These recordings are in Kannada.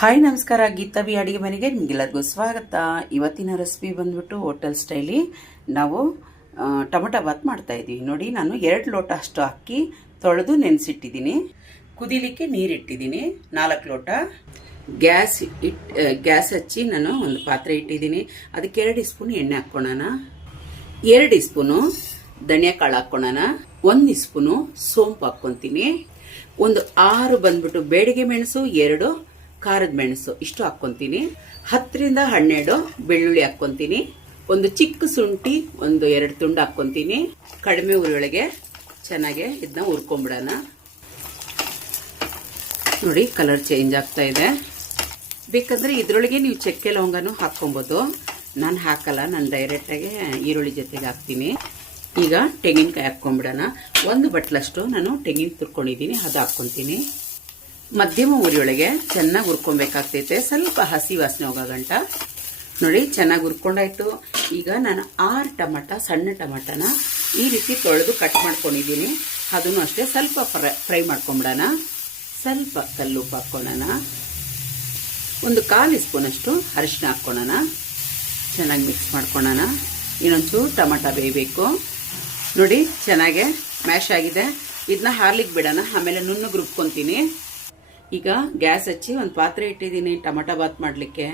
ಹಾಯ್ ನಮಸ್ಕಾರ, ಗೀತಾವಿ ಅಡುಗೆ ಮನೆಗೆ ನಿಮಗೆಲ್ಲರಿಗೂ ಸ್ವಾಗತ. ಇವತ್ತಿನ ರೆಸಿಪಿ ಬಂದ್ಬಿಟ್ಟು ಹೋಟೆಲ್ ಸ್ಟೈಲಿ ನಾವು ಟೊಮಟೊ ಬಾತ್ ಮಾಡ್ತಾ ಇದ್ದೀವಿ. ನೋಡಿ, ನಾನು 2 ಲೋಟ ಅಷ್ಟು ಅಕ್ಕಿ ತೊಳೆದು ನೆನೆಸಿಟ್ಟಿದ್ದೀನಿ. ಕುದಿಲಿಕ್ಕೆ ನೀರಿಟ್ಟಿದ್ದೀನಿ 4 ಲೋಟ. ಗ್ಯಾಸ್ ಹಚ್ಚಿ ನಾನು ಒಂದು ಪಾತ್ರೆ ಇಟ್ಟಿದ್ದೀನಿ. ಅದಕ್ಕೆ 2 ಸ್ಪೂನ್ ಎಣ್ಣೆ ಹಾಕ್ಕೊಳ್ಳೋಣ. 2 ಸ್ಪೂನು ಧನಿಯಾ ಕಾಳು ಹಾಕ್ಕೊಳ್ಳೋಣ. 1 ಸ್ಪೂನು ಸೋಂಪು ಹಾಕ್ಕೊತೀನಿ. ಒಂದು 6 ಬಂದ್ಬಿಟ್ಟು ಬೇಡಿಗೆ ಮೆಣಸು, 2 ಖಾರದ ಮೆಣಸು ಇಷ್ಟು ಹಾಕ್ಕೊಂತೀನಿ. 10 ರಿಂದ 12 ಬೆಳ್ಳುಳ್ಳಿ ಹಾಕ್ಕೊಂತೀನಿ. ಒಂದು ಚಿಕ್ಕ ಶುಂಠಿ ಒಂದು 2 ತುಂಡು ಹಾಕ್ಕೊಂತೀನಿ. ಕಡಿಮೆ ಉರಿಯೊಳಗೆ ಚೆನ್ನಾಗಿ ಇದನ್ನ ಹುರ್ಕೊಂಡ್ಬಿಡೋಣ. ನೋಡಿ, ಕಲರ್ ಚೇಂಜ್ ಆಗ್ತಾ ಇದೆ. ಬೇಕಂದ್ರೆ ಇದರೊಳಗೆ ನೀವು ಚಕ್ಕೆ ಲವಂಗನೂ ಹಾಕ್ಕೊಬೋದು. ನಾನು ಹಾಕಲ್ಲ, ನಾನು ಡೈರೆಕ್ಟಾಗಿ ಈರುಳ್ಳಿ ಜೊತೆಗೆ ಹಾಕ್ತೀನಿ. ಈಗ ತೆಂಗಿನಕಾಯಿ ಹಾಕ್ಕೊಂಡ್ಬಿಡೋಣ. 1 ಬಟ್ಲಷ್ಟು ನಾನು ತೆಂಗಿನ ತುರ್ಕೊಂಡಿದ್ದೀನಿ, ಅದು ಹಾಕ್ಕೊಂತೀನಿ. ಮಧ್ಯಮ ಉರಿಯೊಳಗೆ ಚೆನ್ನಾಗಿ ಹುರ್ಕೊಬೇಕಾಗ್ತೈತೆ, ಸ್ವಲ್ಪ ಹಸಿ ವಾಸನೆ ಹೋಗೋ ಗಂಟ. ನೋಡಿ, ಚೆನ್ನಾಗಿ ಹುರ್ಕೊಂಡಾಯ್ತು. ಈಗ ನಾನು 6 ಟೊಮಟ, ಸಣ್ಣ ಟೊಮಟನ ಈ ರೀತಿ ತೊಳೆದು ಕಟ್ ಮಾಡ್ಕೊಂಡಿದ್ದೀನಿ. ಅದನ್ನು ಅಷ್ಟೇ ಸ್ವಲ್ಪ ಫ್ರೈ ಮಾಡ್ಕೊಂಬಿಡೋಣ. ಸ್ವಲ್ಪ ಕಲ್ಲುಪ್ಪು ಹಾಕ್ಕೊಳ್ಳೋಣ. ಒಂದು 1/4 ಸ್ಪೂನಷ್ಟು ಅರಿಶಿನ ಹಾಕ್ಕೊಳ್ಳೋಣ. ಚೆನ್ನಾಗಿ ಮಿಕ್ಸ್ ಮಾಡ್ಕೊಳ್ಳೋಣ. ಇನ್ನೊಂಚೂರು ಟೊಮಟ ಬೇಯಬೇಕು. ನೋಡಿ, ಚೆನ್ನಾಗೆ ಮ್ಯಾಶ್ ಆಗಿದೆ. ಇದನ್ನ ಹಾರ್ಲಿಕ್ಕೆ ಬಿಡೋಣ, ಆಮೇಲೆ ನುಣ್ಣಗೆ ರುಬ್ಕೊತೀನಿ. ಈಗ ಗ್ಯಾಸ್ ಹಚ್ಚಿ ಒಂದು ಪಾತ್ರೆ ಇಟ್ಟಿದ್ದೀನಿ ಟೊಮಟೊ ಬಾತ್ ಮಾಡಲಿಕ್ಕೆ.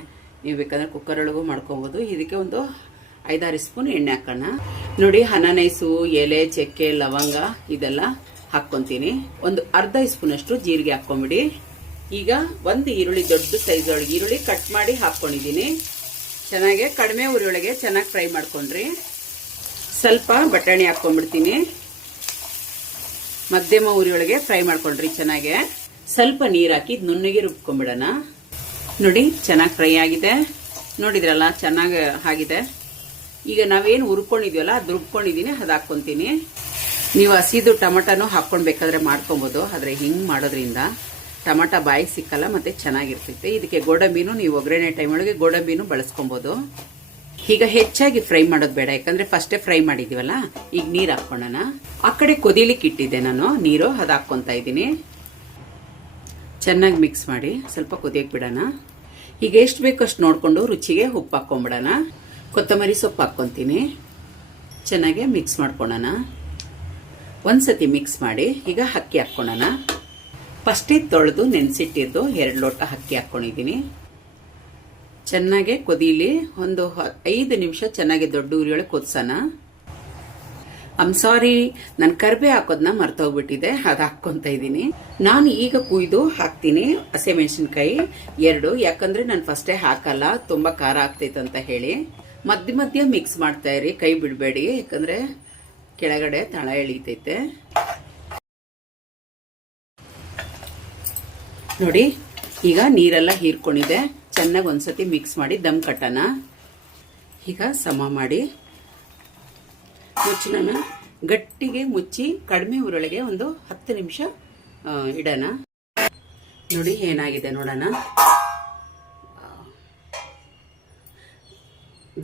ನೀವು ಬೇಕಾದ್ರೆ ಕುಕ್ಕರ್ ಒಳಗೂ ಮಾಡ್ಕೊಬೋದು. ಇದಕ್ಕೆ ಒಂದು 5-6 ಸ್ಪೂನ್ ಎಣ್ಣೆ ಹಾಕೋಣ. ನೋಡಿ, ಅನಾನೈಸು, ಎಲೆ, ಚಕ್ಕೆ, ಲವಂಗ ಇದೆಲ್ಲ ಹಾಕ್ಕೊತೀನಿ. ಒಂದು ಅರ್ಧ ಸ್ಪೂನಷ್ಟು ಜೀರಿಗೆ ಹಾಕ್ಕೊಂಬಿಡಿ. ಈಗ ಒಂದು ಈರುಳ್ಳಿ, ದೊಡ್ಡ ಸೈಜ್ ಒಳಗೆ ಈರುಳ್ಳಿ ಕಟ್ ಮಾಡಿ ಹಾಕ್ಕೊಂಡಿದ್ದೀನಿ. ಚೆನ್ನಾಗಿ ಕಡಿಮೆ ಉರಿಯೊಳಗೆ ಚೆನ್ನಾಗಿ ಫ್ರೈ ಮಾಡ್ಕೊಂಡ್ರಿ. ಸ್ವಲ್ಪ ಬಟಾಣಿ ಹಾಕ್ಕೊಂಡ್ಬಿಡ್ತೀನಿ. ಮಧ್ಯಮ ಉರಿಯೊಳಗೆ ಫ್ರೈ ಮಾಡ್ಕೊಂಡ್ರಿ. ಚೆನ್ನಾಗೆ ಸ್ವಲ್ಪ ನೀರು ಹಾಕಿ ನುಣ್ಣಗೆ ರುಬ್ಕೊಂಡ್ಬಿಡೋಣ. ನೋಡಿ, ಚೆನ್ನಾಗಿ ಫ್ರೈ ಆಗಿದೆ. ನೋಡಿದ್ರಲ್ಲ, ಚೆನ್ನಾಗಿ ಆಗಿದೆ. ಈಗ ನಾವೇನು ಹುರ್ಕೊಂಡಿದ್ವಲ್ಲ ಅದು ರುಬ್ಕೊಂಡಿದ್ದೀನಿ, ಅದು ಹಾಕ್ಕೊಂತೀನಿ. ನೀವು ಹಸಿದು ಟೊಮಟನೂ ಹಾಕ್ಕೊಳ್ಬೇಕಾದ್ರೆ ಮಾಡ್ಕೊಬೋದು. ಆದರೆ ಹಿಂಗೆ ಮಾಡೋದ್ರಿಂದ ಟೊಮಟ ಬಾಯಿಗೆ ಸಿಕ್ಕಲ್ಲ, ಮತ್ತು ಚೆನ್ನಾಗಿರ್ತೈತೆ. ಇದಕ್ಕೆ ಗೋಡಂಬಿನೂ ನೀವು ಒಗ್ಗರಣೆ ಟೈಮ್ ಒಳಗೆ ಗೋಡಂಬಿನೂ ಬಳಸ್ಕೊಬೋದು. ಈಗ ಹೆಚ್ಚಾಗಿ ಫ್ರೈ ಮಾಡೋದು ಬೇಡ, ಯಾಕಂದರೆ ಫಸ್ಟೇ ಫ್ರೈ ಮಾಡಿದ್ದೀವಲ್ಲ. ಈಗ ನೀರು ಹಾಕ್ಕೊಳ್ಳೋಣ. ಆ ಕಡೆ ಕೊದಿಲಿಕ್ಕೆ ಇಟ್ಟಿದ್ದೆ ನಾನು ನೀರು, ಅದು ಹಾಕ್ಕೊತಾ ಇದ್ದೀನಿ. ಚೆನ್ನಾಗಿ ಮಿಕ್ಸ್ ಮಾಡಿ ಸ್ವಲ್ಪ ಕುದಿಯಕ್ಕೆ ಬಿಡೋಣ. ಈಗ ಎಷ್ಟು ಬೇಕೋ ಅಷ್ಟು ನೋಡಿಕೊಂಡು ರುಚಿಗೆ ಉಪ್ಪು ಹಾಕ್ಕೊಂಬಿಡೋಣ. ಕೊತ್ತಂಬರಿ ಸೊಪ್ಪು ಹಾಕ್ಕೊತೀನಿ. ಚೆನ್ನಾಗಿ ಮಿಕ್ಸ್ ಮಾಡ್ಕೊಳ್ಳೋಣ. ಒಂದ್ಸತಿ ಮಿಕ್ಸ್ ಮಾಡಿ ಈಗ ಅಕ್ಕಿ ಹಾಕ್ಕೊಳ್ಳೋಣ. ಫಸ್ಟೇ ತೊಳೆದು ನೆನೆಸಿಟ್ಟಿದ್ದು 2 ಲೋಟ ಅಕ್ಕಿ ಹಾಕ್ಕೊಂಡಿದ್ದೀನಿ. ಚೆನ್ನಾಗಿ ಕೊದೀಲಿ. ಒಂದು 5 ನಿಮಿಷ ಚೆನ್ನಾಗಿ ದೊಡ್ಡ ಉರಿಯೊಳಗೆ ಕುದಿಸೋಣ. ಸಾರಿ, ನಾನು ಕರಿಬೇವು ಹಾಕೋದನ್ನ ಮರ್ತೋಗ್ಬಿಟ್ಟಿದೆ, ಅದು ಹಾಕ್ಕೊಂತ ಇದ್ದೀನಿ. ನಾನು ಈಗ ಕುಯ್ದು ಹಾಕ್ತೀನಿ ಹಸಿಮೆಣಸಿನ್ಕಾಯಿ 2, ಯಾಕಂದ್ರೆ ನಾನು ಫಸ್ಟೇ ಹಾಕಲ್ಲ, ತುಂಬಾ ಖಾರ ಆಗ್ತೈತೆ ಅಂತ ಹೇಳಿ. ಮಧ್ಯ ಮಧ್ಯ ಮಿಕ್ಸ್ ಮಾಡ್ತಾ ಇರಿ, ಕೈ ಬಿಡಬೇಡಿ, ಯಾಕಂದ್ರೆ ಕೆಳಗಡೆ ತಳ ಎಳಿತೈತೆ. ನೋಡಿ, ಈಗ ನೀರೆಲ್ಲ ಹೀರ್ಕೊಂಡಿದೆ. ಚೆನ್ನಾಗಿ ಒಂದ್ಸತಿ ಮಿಕ್ಸ್ ಮಾಡಿ ದಮ್ ಕಟ್ಟೋಣ. ಈಗ ಸಮ ಮಾಡಿ ಮುಚ್ಚೋಣ. ಗಟ್ಟಿಗೆ ಮುಚ್ಚಿ ಕಡಿಮೆ ಉರಿಯೊಳಗೆ ಒಂದು 10 ನಿಮಿಷ ಇಡೋಣ. ನೋಡಿ ಏನಾಗಿದೆ ನೋಡೋಣ.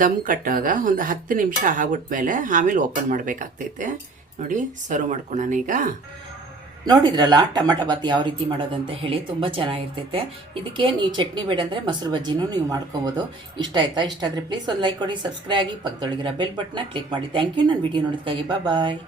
ದಮ್ ಕಟ್ಟಾಗ ಒಂದು 10 ನಿಮಿಷ ಆಗ್ಬಿಟ್ಮೇಲೆ ಆಮೇಲೆ ಓಪನ್ ಮಾಡಬೇಕಾಗ್ತೈತೆ. ನೋಡಿ, ಸರ್ವ್ ಮಾಡ್ಕೊಳ್ಳೋಣ. ಈಗ ನೋಡಿದ್ರಲ್ಲ ಟೊಮಟೊ ಬಾತ್ ಯಾವ ರೀತಿ ಮಾಡೋದಂತ ಹೇಳಿ, ತುಂಬ ಚೆನ್ನಾಗಿರ್ತೈತೆ. ಇದಕ್ಕೆ ನೀವು ಚಟ್ನಿ ಬೇಡ ಅಂದರೆ ಮೊಸರು ಬಜ್ಜಿನೂ ನೀವು ಮಾಡ್ಕೊಬೋದು. ಇಷ್ಟ ಆಯ್ತಾ? ಇಷ್ಟ ಆದರೆ ಪ್ಲೀಸ್ ಒಂದು ಲೈಕ್ ಕೊಡಿ, ಸಬ್ಸ್ಕ್ರೈಬ್ ಆಗಿ, ಪಕ್ಕದೊಳಗಿರೋ ಬೆಲ್ ಬಟನ್ನ ಕ್ಲಿಕ್ ಮಾಡಿ. ಥ್ಯಾಂಕ್ ಯು ನನ್ನ ವಿಡಿಯೋ ನೋಡೋದಕ್ಕಾಗಿ. ಬಾಯ್.